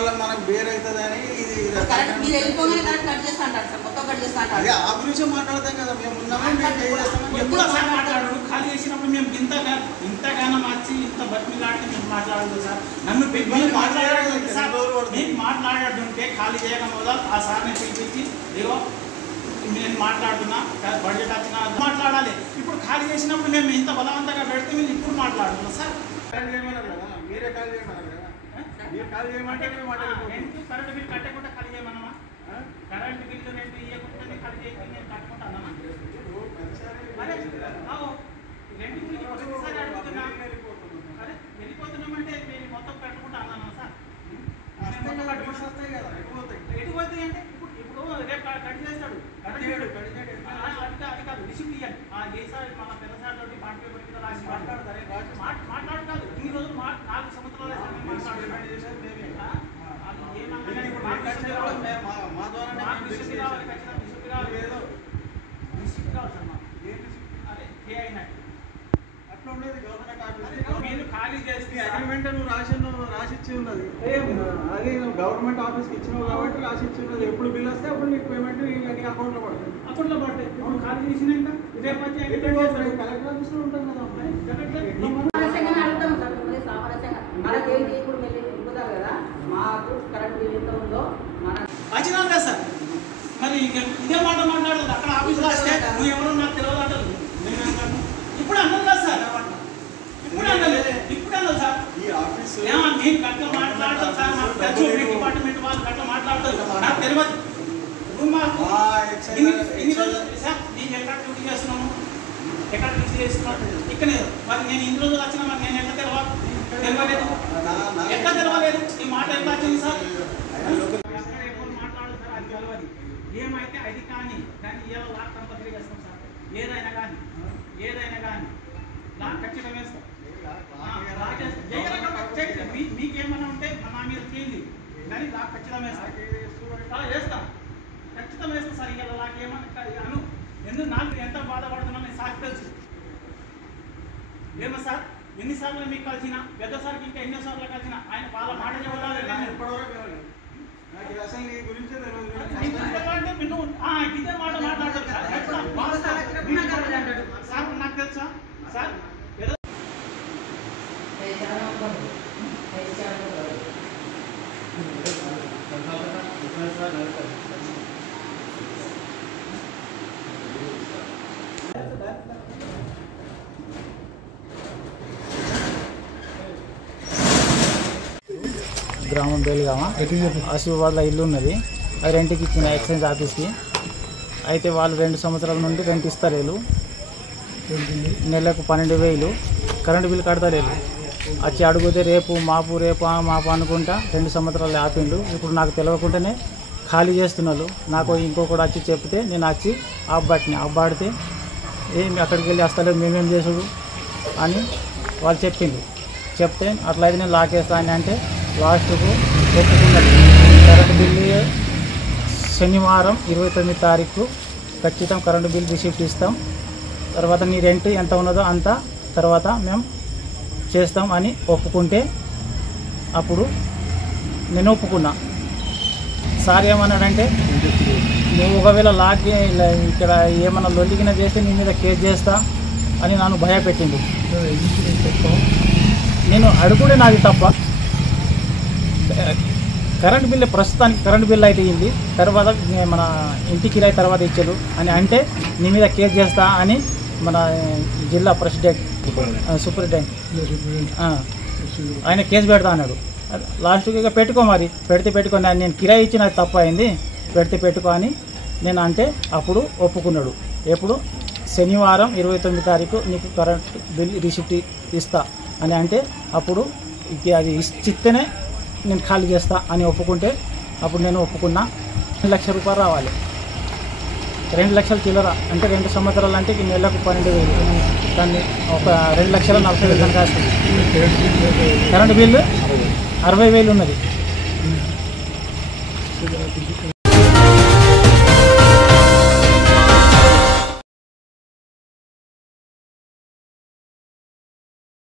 మళ్ళీ మనకు బేర్ అవుతుందని అదే ఆ గురించి మాట్లాడతాం కదా మేము ఎప్పుడు మాట్లాడు ఖాళీ చేసినప్పుడు మేము ఇంతగానో మార్చి ఇంత బతిమిలాంటి మేము మాట్లాడదు సార్ నన్ను మీకు మాట్లాడుతుంటే ఖాళీ చేయడం వల్ల ఆ సార్ని పిలిపించి ఇగో నేను మాట్లాడుతున్నా బడ్జెట్ వచ్చినా మాట్లాడాలి. ఇప్పుడు ఖాళీ చేసినప్పుడు మేము ఇంత బలవంతంగా పెడితే మీరు ఇప్పుడు మాట్లాడుతున్నాం సార్. మీరే ఖాళీ చేయమన్నారు కదా, మీరు ఖాళీ చేయమంటే కరెంట్ బిల్ కట్టకుండా ఖాళీ చేయమన్నామా? కరెంట్ బిల్లు రెండు ఇవ్వకుండా ఖాళీ చేయకుండా నేను కట్టుకుంటానమ్మా. రెండుసారి అడుగుతున్నా అరే వెళ్ళిపోతున్నామంటే నేను మొత్తం కట్టుకుంటా అన్నాను సార్. ఎటుపోతాయి అంటే ఇప్పుడు రేపు కట్ చేస్తాడు అది కాదు రిసిప్ట్ ఇవ్వండి. ఏ సార్ మన పెద్ద సార్ తోటి బాండ్ పేపర్ కింద రాసి మాట్లాడు కాదు ఇన్ని రోజులు 4 సంవత్సరాలు అట్లా ఉండేది గవర్నమెంట్ ఆఫీస్. మీరు ఖాళీ చేస్తే అగ్రిమెంట్ నువ్వు రాసిచ్చి ఉన్నది, అది గవర్నమెంట్ ఆఫీస్కి ఇచ్చినావు కాబట్టి రాసిచ్చి ఉన్నది. ఎప్పుడు బిల్ వస్తే అప్పుడు నీకు పేమెంట్ నీ అకౌంట్లో పడుతుంది. అకౌంట్లో పడుతుంది. ఇప్పుడు ఖాళీ చేసినాక రేపు వచ్చి కలెక్టర్ ఆఫీస్లో ఉంటాం కదా వచ్చినా కదా సార్. మరి ఇదే మాట మాట్లాడదు అక్కడ ఆఫీస్ రాస్తే నువ్వు ఎవరో నాకు తెలియదు అంటారు. ఇప్పుడు అన్నది కదా సార్, ఇప్పుడు అన్నది సార్. నేను గట్ల మాట్లాడతాను సార్, మాకు తెలుసు డిపార్ట్మెంట్ వాళ్ళు గట్ల మాట్లాడతారు, నాకు తెలియదు. ఇప్పుడు మాకు ఇన్ని రోజులు సార్ నేను ఎక్కడ డ్యూటీ చేస్తున్నాము, ఎక్కడ డ్యూటీ చేస్తున్నాను ఇక్కడే. మరి నేను ఇన్ని రోజులు వచ్చినా మరి నేను ఎట్లా తెలవలేదు ఎట్లా తెలవలేదు ఈ మాట ఎట్లా వచ్చింది సార్? మాట్లాడదు సార్, అది తెలవదు. ఏమైతే అది కానీ దాన్ని ఏదో లాక్ కంపల్సరీ వేస్తాం సార్. ఏదైనా కానీ లాక్ ఖచ్చితంగా వేస్తాం. మీకేమన్నా ఉంటే నా మీద చేయండి కానీ లాక్ ఖచ్చితంగా వేస్తాం ఖచ్చితంగా వేస్తాం సార్. ఇలా లాక్ ఏమన్నా ఎందుకు నాకు ఎంత బాధపడుతున్నా నేను సార్ తెలుసు. ఏమో సార్ ఎన్నిసార్లు మీకు కలిసిన పెద్ద సార్కి ఇంకా ఎన్నోసార్లు కలిసిన ఆయన వాళ్ళ మాట చెప్పాలి. అసలు నీ గురించే ఇదే మాట మాట్లాడతారు సార్. నాకు తెలుసా సార్ గ్రామం బేలుగామ ఆసిఫాబాద్లో ఇల్లు ఉన్నది. అది రెంట్కి ఇచ్చిన ఎక్సైజ్ ఆఫీస్కి. అయితే వాళ్ళు 2 సంవత్సరాల నుండి రెంట్ ఇస్తలేరు. నెలకు 12,000 కరెంటు బిల్లు కడతలేరు. వచ్చి అడిగితే రేపు మాపు అనుకుంటా 2 సంవత్సరాలు ఆపిండు. ఇప్పుడు నాకు తెలియకుండానే ఖాళీ చేస్తున్నారు. నాకు ఇంకొకటి వచ్చి చెప్తే నేను వచ్చి ఆబ్బాడితే ఏం అక్కడికి వెళ్ళి వస్తలేదు మేమేం చేసుడు అని వాళ్ళు చెప్తే అట్లయితే నేను లాకేస్తాను అంటే లాస్ట్కు ఒప్పుకున్నట్టు. కరెంటు బిల్లు శనివారం 29 తారీఖు ఖచ్చితంగా కరెంటు బిల్ రిసిప్ట్ ఇస్తాం. తర్వాత నీ రెంట్ ఎంత ఉన్నదో అంత తర్వాత మేము చేస్తాం అని ఒప్పుకుంటే అప్పుడు నేను ఒప్పుకున్నా. సార్ ఏమన్నాడంటే నువ్వు ఒకవేళ లాక్ ఇక్కడ ఏమన్నా లొల్లిగిన చేస్తే నీ మీద కేసు చేస్తా అని నన్ను భయపెట్టింది. నేను అడుగుడే నాది తప్ప. కరెంట్ బిల్లు ప్రస్తుతానికి కరెంట్ బిల్ అయితే ఇయ్యింది, తర్వాత మన ఇంటి కిరాయి తర్వాత ఇచ్చారు అని అంటే నీ మీద కేసు చేస్తా అని మన జిల్లా ప్రెసిడెంట్ సూపరింటెండెంట్ ఆయన కేసు పెడతా అన్నాడు. లాస్ట్కి ఇక పెట్టుకో మరి పెట్టుకొని నేను కిరాయి ఇచ్చి నాకు తప్పు అయింది పెట్టుకో అని నేను అంటే అప్పుడు ఒప్పుకున్నాడు. ఎప్పుడు శనివారం 29 తారీఖు నీకు కరెంట్ బిల్ రిసిప్ట్ ఇస్తా అని అంటే అప్పుడు అది ఇస్తేనే నేను ఖాళీ చేస్తా అని ఒప్పుకుంటే అప్పుడు నేను ఒప్పుకున్నా. 2 లక్షల రూపాయలు రావాలి. 2 లక్షల చిల్లర అంటే 2 సంవత్సరాలు అంటే నెలకు 12,000. దాన్ని ఒక 2,40,000 దానికి వస్తుంది. కరెంటు బిల్లు 60,000 ఉన్నది.